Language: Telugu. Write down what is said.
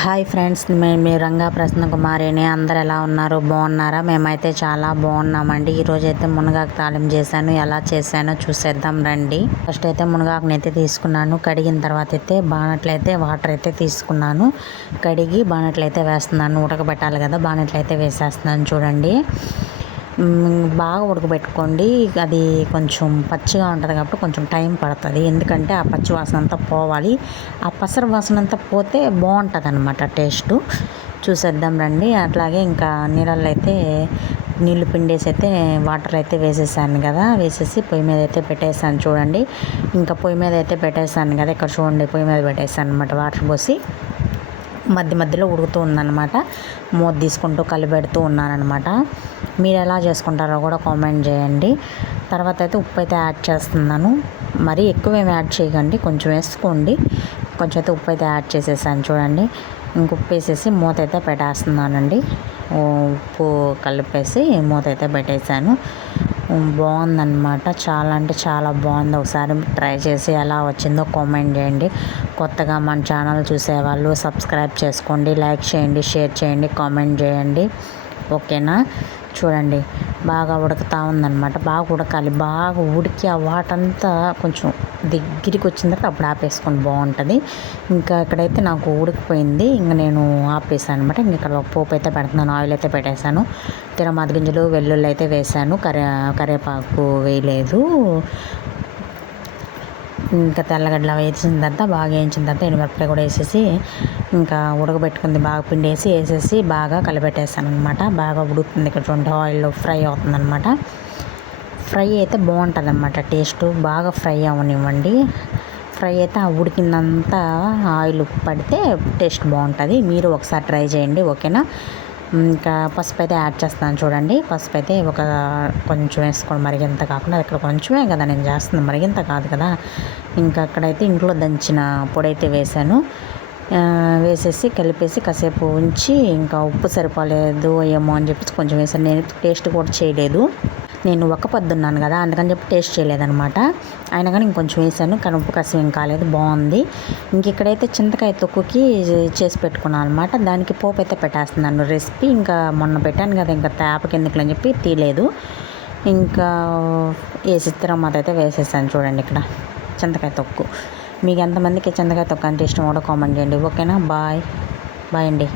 హాయ్ ఫ్రెండ్స్, మేము మీ రంగా ప్రసన్న కుమారిని. అందరు ఎలా ఉన్నారు? బాగున్నారా? మేమైతే చాలా బాగున్నామండి. ఈరోజు అయితే మునగాకు తాలింపు చేశాను. ఎలా చేశానో చూసేద్దాం రండి. ఫస్ట్ అయితే మునగాకుని అయితే తీసుకున్నాను. కడిగిన తర్వాత అయితే బాణట్లయితే వాటర్ అయితే తీసుకున్నాను. కడిగి బాణట్లయితే వేస్తున్నాను. ఉడకబెట్టాలి కదా, బాణట్లయితే వేసేస్తున్నాను. చూడండి, బాగా ఉడకబెట్టుకోండి. అది కొంచెం పచ్చిగా ఉంటుంది కాబట్టి కొంచెం టైం పడుతుంది. ఎందుకంటే ఆ పచ్చి వాసన అంతా పోవాలి. ఆ పసరు వాసన అంతా పోతే బాగుంటుంది అన్నమాట టేస్టు. చూసేద్దాం రండి. అట్లాగే ఇంకా నీళ్ళు పిండేసి అయితే వాటర్ అయితే వేసేసాను కదా, వేసేసి పొయ్యి మీద అయితే పెట్టేసాను. చూడండి, ఇంకా పొయ్యి మీద అయితే పెట్టేసాను కదా, ఇక్కడ చూడండి పొయ్యి మీద పెట్టేసాను అనమాట. వాటర్ పోసి మధ్య మధ్యలో ఉడుకుతూ ఉందన్నమాట. మూత తీసుకుంటూ కలిపెడుతూ ఉన్నానమాట. మీరు ఎలా చేసుకుంటారో కూడా కామెంట్ చేయండి. తర్వాత అయితే ఉప్పు అయితే యాడ్ చేస్తున్నాను. మరీ ఎక్కువ ఏమి యాడ్ చేయకండి, కొంచెం వేసుకోండి. కొంచెం అయితే ఉప్పు అయితే యాడ్ చేసేసాను. చూడండి, ఇంక ఉప్పు వేసేసి మూత అయితే పెట్టేస్తున్నానండి. ఉప్పు కలిపేసి మూత అయితే పెట్టేశాను. బాగుందన్నమాట. చాలా అంటే చాలా బాగుంది. ఒకసారి ట్రై చేసి ఎలా వచ్చిందో కామెంట్ చేయండి. కొత్తగా మన ఛానల్ చూసేవాళ్ళు సబ్స్క్రైబ్ చేసుకోండి, లైక్ చేయండి, షేర్ చేయండి, కామెంట్ చేయండి. ఓకేనా? చూడండి, బాగా ఉడుకుతూ ఉందన్నమాట. బాగా ఉడకాలి. బాగా ఉడికి ఆ వాటర్ అంతా కొంచెం దగ్గరికి వచ్చిన తర్వాత అప్పుడు ఆపేసుకొని బాగుంటుంది. ఇంకా ఇక్కడైతే నాకు ఉడికిపోయింది. ఇంకా నేను ఆపేసాను అనమాట. ఇంక ఇక్కడ పోపు అయితే పెడుతున్నాను. ఆయిల్ అయితే పెట్టేశాను. తిరమాత గింజలు, వెల్లుల్లి అయితే వేసాను. కరివేపాకు వేయలేదు. ఇంకా తెల్లగడ్డలు వేసిన తర్వాత బాగా వేయించిన తర్వాత ఎండుమిరపకాయ కూడా వేసేసి ఇంకా ఉడకబెట్టుకుంది బాగా పిండేసి వేసేసి బాగా కలిపెట్టేస్తాను అనమాట. బాగా ఉడుకుతుంది. ఇక్కడ చూడండి, ఆయిల్లో ఫ్రై అవుతుంది అనమాట. ఫ్రై అయితే బాగుంటుంది అనమాట. టేస్ట్ బాగా ఫ్రై అవనివ్వండి. ఫ్రై అయితే ఆ ఉడికిందంతా ఆయిల్ పడితే టేస్ట్ బాగుంటుంది. మీరు ఒకసారి ట్రై చేయండి. ఓకేనా? ఇంకా పసుపు అయితే యాడ్ చేస్తాను. చూడండి, పసుపు అయితే కొంచెం వేసుకోండి, మరిగింత కాకుండా. ఇక్కడ కొంచెమే కదా నేను చేస్తుంది, మరిగింత కాదు కదా. ఇంకా అక్కడైతే ఇంట్లో దంచిన పొడి అయితే వేసాను. వేసేసి కలిపేసి కాసేపు ఉంచి ఇంకా ఉప్పు సరిపోలేదు ఏమో అని చెప్పేసి కొంచెం వేసాను. నేను టేస్ట్ కూడా చేయలేదు. నేను ఒక పొద్దున్నాను కదా, అందుకని చెప్పి టేస్ట్ చేయలేదనమాట. అయినా కానీ ఇంకొంచెం వేసాను, కానీ ఉప్పు కాసం ఏం కాలేదు, బాగుంది. ఇంక ఇక్కడైతే చింతకాయ తొక్కుకి చేసి పెట్టుకున్నాను అనమాట. దానికి పోపు అయితే పెట్టేస్తున్నాను. రెసిపీ ఇంకా మొన్న పెట్టాను కదా, ఇంకా తేపకి ఎందుకు అని చెప్పి తీయలేదు. ఇంకా వేసి తిరగమాత అయితే వేసేసాను. చూడండి, ఇక్కడ చింతకాయ తొక్కు. మీకు ఎంతమందికి చింతకాయ తొక్కు అంటే ఇష్టం కూడా కామెంట్ చేయండి. ఓకేనా? బాయ్ బాయ్ అండి.